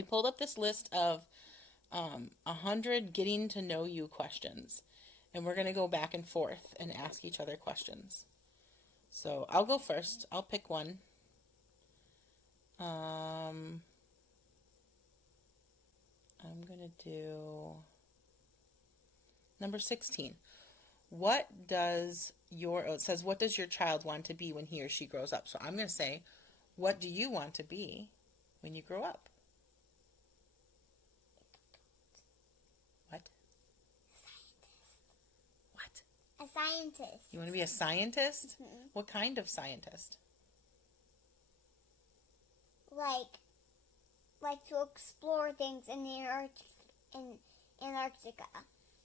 We pulled up this list of 100 getting to know you questions. And we're going to go back and forth and ask each other questions. So I'll go first. I'll pick one. I'm going to do number 16. It says, what does your child want to be when he or she grows up? So I'm going to say, what do you want to be when you grow up? What? What? A scientist. You want to be a scientist? Mm-hmm. What kind of scientist? Like to explore things in Antarctica.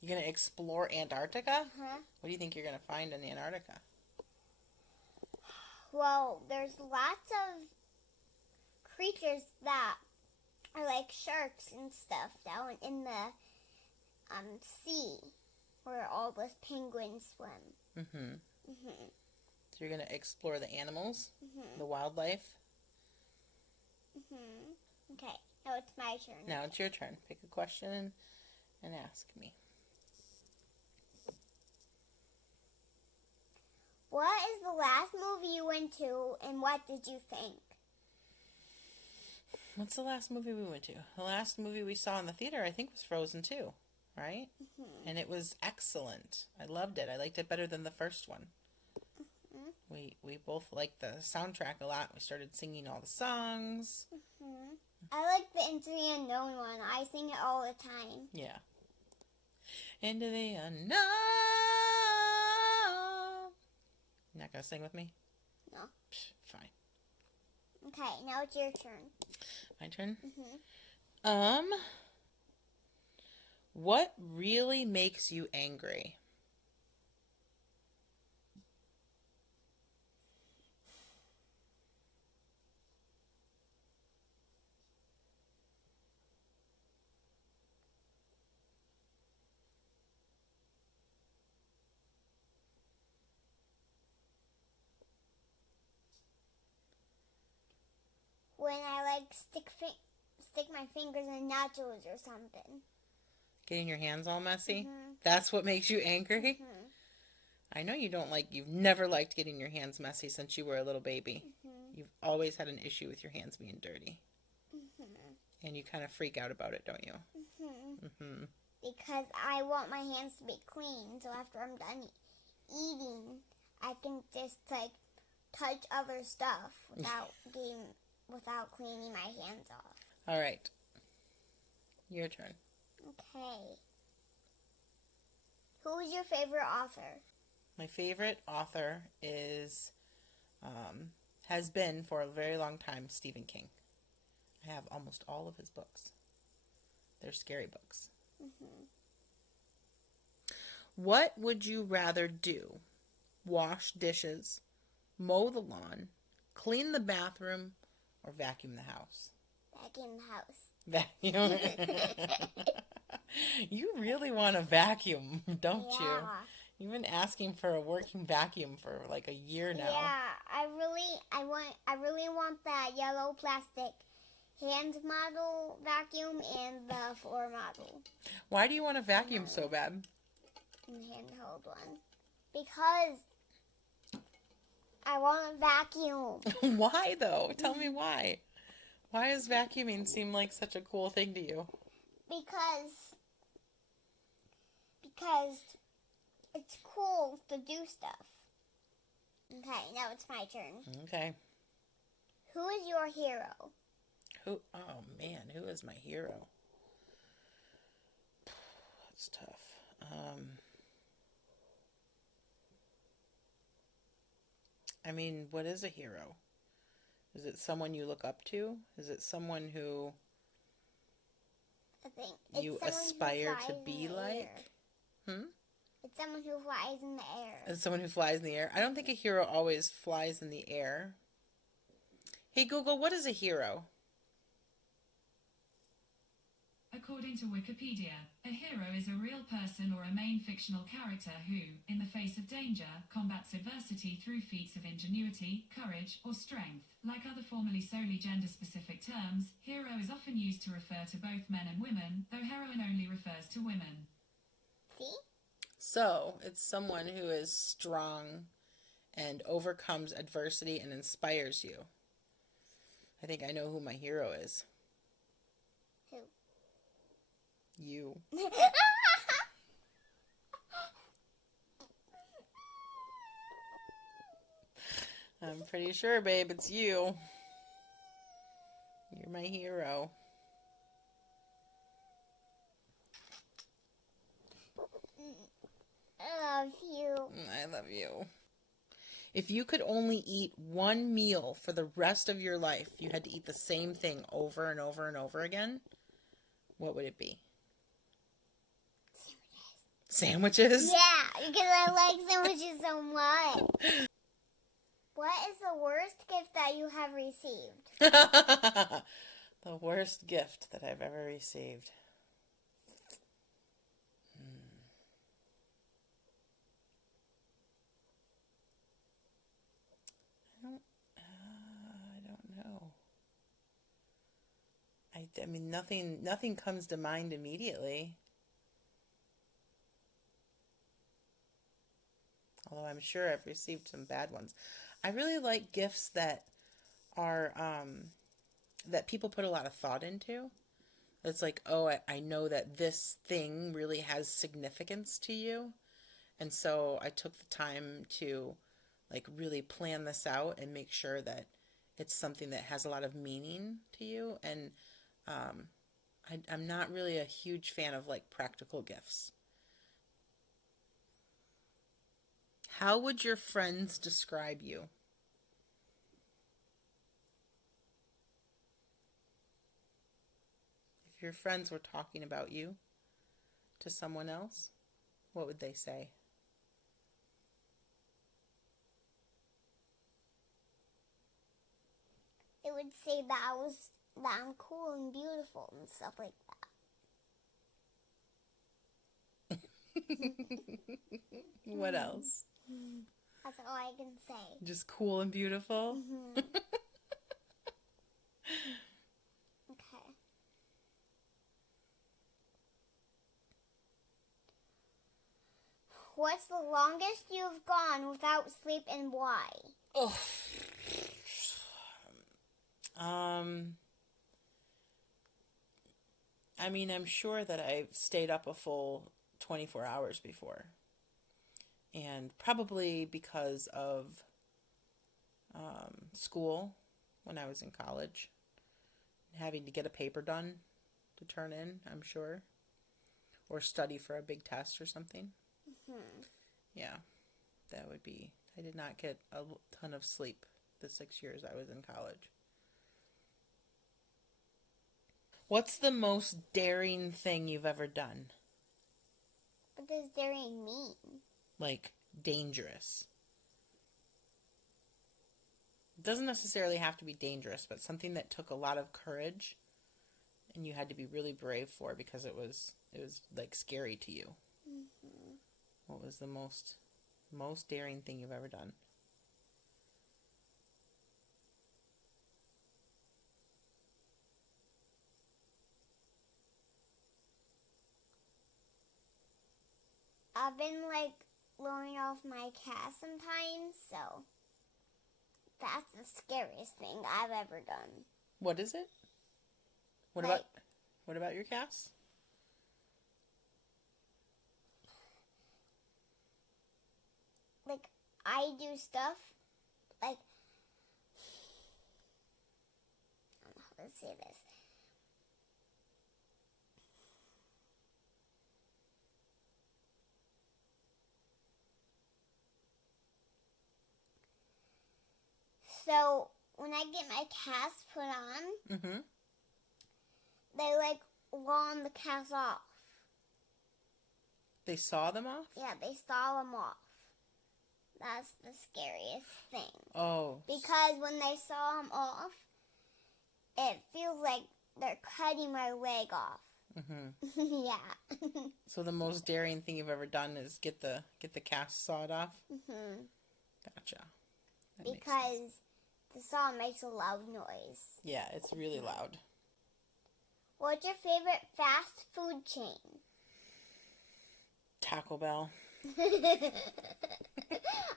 You're going to explore Antarctica? Uh-huh. What do you think you're going to find in Antarctica? Well, there's lots of creatures that are like sharks and stuff down in the sea where all the penguins swim. Mm-hmm. Mm-hmm. So you're going to explore the animals, Mm-hmm. the wildlife. Mm-hmm. Okay, now it's my turn. Now it's your turn. Pick a question and ask me. What is the last movie you went to, and what did you think? What's the last movie we went to? The last movie we saw in the theater, I think, was Frozen 2, right? Mm-hmm. And it was excellent. I loved it. I liked it better than the first one. Mm-hmm. We both liked the soundtrack a lot. We started singing all the songs. Mm-hmm. I like the Into the Unknown one. I sing it all the time. Yeah. Into the unknown. You're not going to sing with me? No. Psh, fine. Okay, now it's your turn. My turn? Mm-hmm. What really makes you angry? When I stick my fingers in nachos or something. Getting your hands all messy? Mm-hmm. That's what makes you angry? Mm-hmm. I know you've never liked getting your hands messy since you were a little baby. Mm-hmm. You've always had an issue with your hands being dirty. Mm-hmm. And you kind of freak out about it, don't you? Mm-hmm. Mm-hmm. Because I want my hands to be clean, so after I'm done eating, I can just touch other stuff without cleaning my hands off. All right. Your turn. Okay. Who is your favorite author? My favorite author has been for a very long time Stephen King. I have almost all of his books. They're scary books. Mm-hmm. What would you rather do? Wash dishes, mow the lawn, clean the bathroom, or vacuum the house? Vacuum the house. Vacuum. You really want to vacuum, don't you? You've been asking for a working vacuum for like a year now. Yeah, I really want that yellow plastic hand model vacuum and the floor model. Why do you want a vacuum so bad? And the handheld one. Because I want a vacuum. Why though? Tell me why. Why does vacuuming seem like such a cool thing to you? Because it's cool to do stuff. Okay, now it's my turn. Okay. Who is your hero? Oh man, who is my hero? That's tough. What is a hero? Is it someone you look up to? Is it someone who I think you aspire to be like? It's someone who flies in the air. It's someone who flies in the air. I don't think a hero always flies in the air. Hey Google, what is a hero? A According to Wikipedia, a hero is a real person or a main fictional character who, in the face of danger, combats adversity through feats of ingenuity, courage, or strength. Like other formerly solely gender-specific terms, hero is often used to refer to both men and women, though heroine only refers to women. See? So, it's someone who is strong and overcomes adversity and inspires you. I think I know who my hero is. Who? You. I'm pretty sure, babe, it's you. You're my hero. I love you. I love you. If you could only eat one meal for the rest of your life, you had to eat the same thing over and over and over again, what would it be? Sandwiches? Yeah, because I like sandwiches so much. What is the worst gift that you have received? The worst gift that I've ever received. I don't know. I mean, nothing comes to mind immediately. Although I'm sure I've received some bad ones. I really like gifts that are, that people put a lot of thought into. It's like, oh, I know that this thing really has significance to you. And so I took the time to like really plan this out and make sure that it's something that has a lot of meaning to you. And I'm not really a huge fan of like practical gifts. How would your friends describe you? If your friends were talking about you to someone else, what would they say? It would say that I'm cool and beautiful and stuff like that. What else? That's all I can say. Just cool and beautiful? Okay. What's the longest you've gone without sleep and why? Oh. I mean, I'm sure that I've stayed up a full 24 hours before. And probably because of school when I was in college. Having to get a paper done to turn in, I'm sure. Or study for a big test or something. Yeah, that would be... I did not get a ton of sleep the 6 years I was in college. What's the most daring thing you've ever done? What does daring mean? Like, dangerous. It doesn't necessarily have to be dangerous, but something that took a lot of courage and you had to be really brave for because it was like scary to you. What was the most daring thing you've ever done? I've been like blowing off my cat sometimes, so that's the scariest thing I've ever done. What is it? What about your cast? Like, I do stuff, like, I don't know how to say this. So, when I get my cast put on, they, like, lawn the cast off. They saw them off? Yeah, they saw them off. That's the scariest thing. Oh. Because when they saw them off, it feels like they're cutting my leg off. Yeah. So the most daring thing you've ever done is get the cast sawed off? Gotcha. That makes sense. Because the saw makes a loud noise. Yeah, it's really loud. What's your favorite fast food chain? Taco Bell.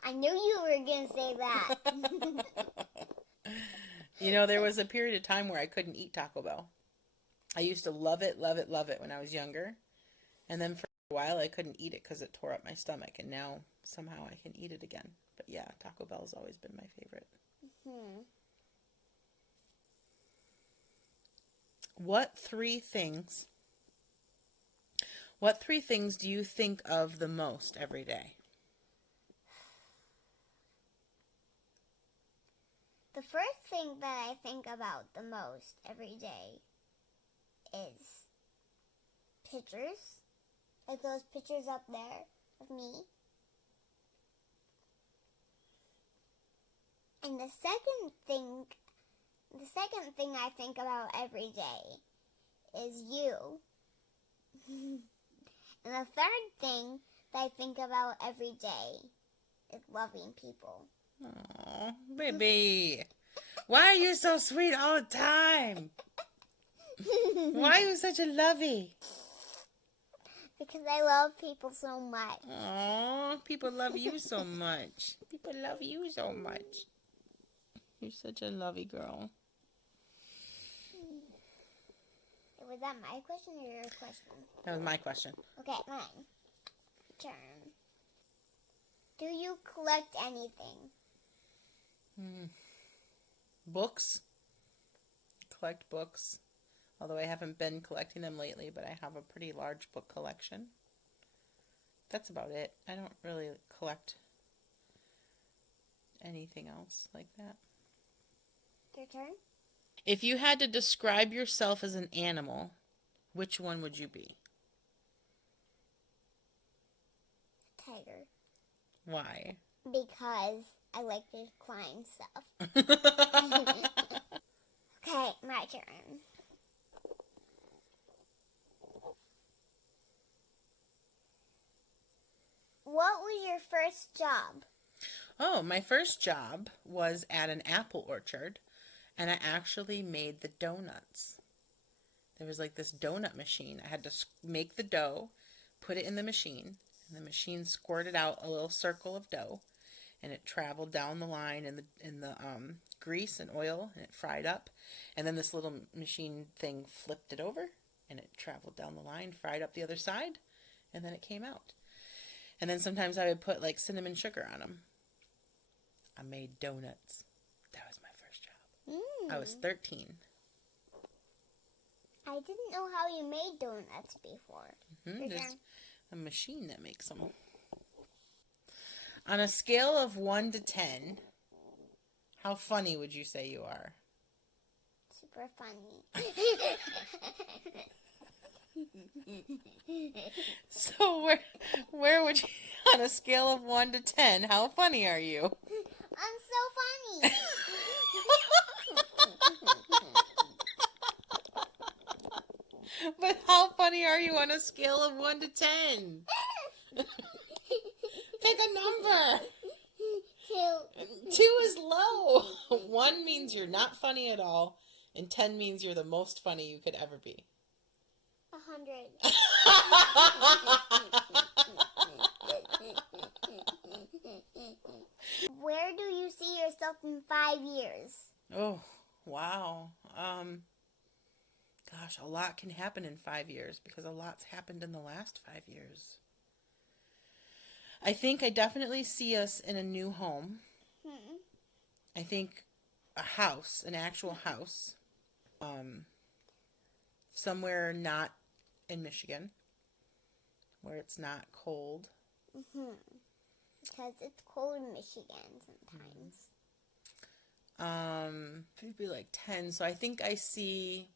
I knew you were going to say that. You know, there was a period of time where I couldn't eat Taco Bell. I used to love it, love it, love it when I was younger. And then for a while I couldn't eat it because it tore up my stomach. And now somehow I can eat it again. But yeah, Taco Bell has always been my favorite. What three things do you think of the most every day? The first thing that I think about the most every day is pictures. Like those pictures up there of me. And the second thing I think about every day is you. And the third thing that I think about every day is loving people. Aw, baby. Why are you so sweet all the time? Why are you such a lovey? Because I love people so much. Aw, people love you so much. People love you so much. You're such a lovey girl. Was that my question or your question? That was my question. Okay, mine. Turn. Do you collect anything? Books. Collect books. Although I haven't been collecting them lately, but I have a pretty large book collection. That's about it. I don't really collect anything else like that. Your turn? If you had to describe yourself as an animal, which one would you be? Tiger. Why? Because I like to climb stuff. Okay, my turn. What was your first job? Oh, my first job was at an apple orchard, and I actually made the donuts. There was like this donut machine. I had to make the dough, put it in the machine, and the machine squirted out a little circle of dough, and it traveled down the line in the grease and oil, and it fried up, and then this little machine thing flipped it over, and it traveled down the line, fried up the other side, and then it came out. And then sometimes I would put like cinnamon sugar on them. I made donuts. That was my first job. I was 13. I didn't know how you made donuts before. There's a machine that makes them. On a scale of 1 to 10, how funny would you say you are? Super funny. So where would you, on a scale of 1 to 10, how funny are you? I'm so funny. But how funny are you on a scale of 1 to 10? Pick a number. 2. 2 is low. 1 means you're not funny at all, and 10 means you're the most funny you could ever be. 100. Where do you see yourself in 5 years? Oh, wow. Gosh, a lot can happen in 5 years because a lot's happened in the last 5 years. I think I definitely see us in a new home. I think a house, an actual house, somewhere not in Michigan, where it's not cold. Because it's cold in Michigan sometimes. Maybe like 10. So I think I see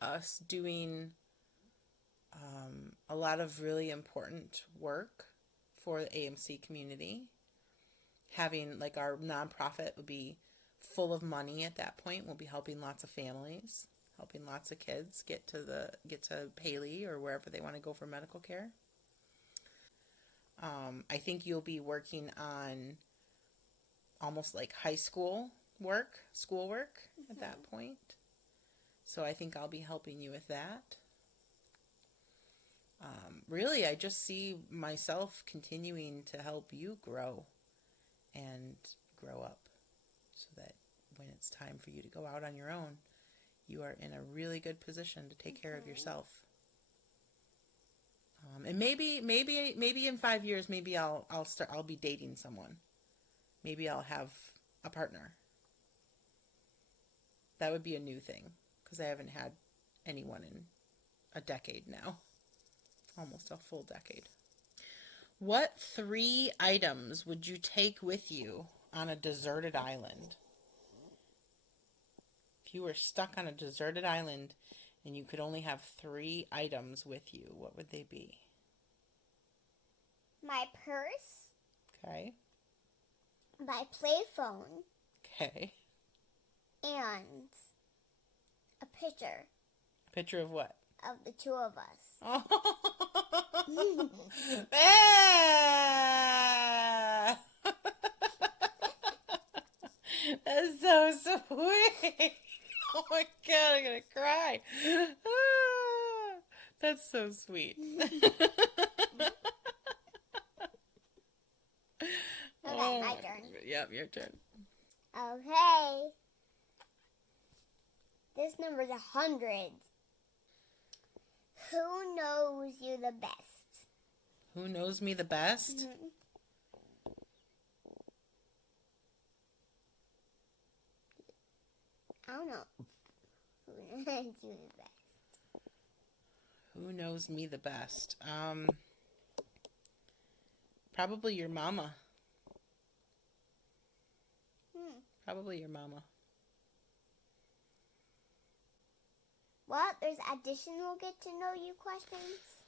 us doing a lot of really important work for the AMC community. Having like our nonprofit would be full of money at that point. We'll be helping lots of families. helping lots of kids get to Paley or wherever they want to go for medical care. I think you'll be working on almost like high school schoolwork at that point. So I think I'll be helping you with that. Really, I just see myself continuing to help you grow and grow up so that when it's time for you to go out on your own, you are in a really good position to take care of yourself. And maybe in 5 years, maybe I'll be dating someone. Maybe I'll have a partner. That would be a new thing because I haven't had anyone in a decade now. Almost a full decade. What 3 items would you take with you on a deserted island? If you were stuck on a deserted island and you could only have 3 items with you, what would they be? My purse. Okay. My play phone. Okay. And a picture. A picture of what? Of the 2 of us. Oh. That's so sweet. Oh my God, I'm gonna cry. That's so sweet. Okay, my turn. Yep, your turn. Okay. This number's 100. Who knows you the best? Who knows me the best? Mm-hmm. I don't know. Who knows you the best? Who knows me the best? Probably your mama. Probably your mama. What? There's additional get to know you questions?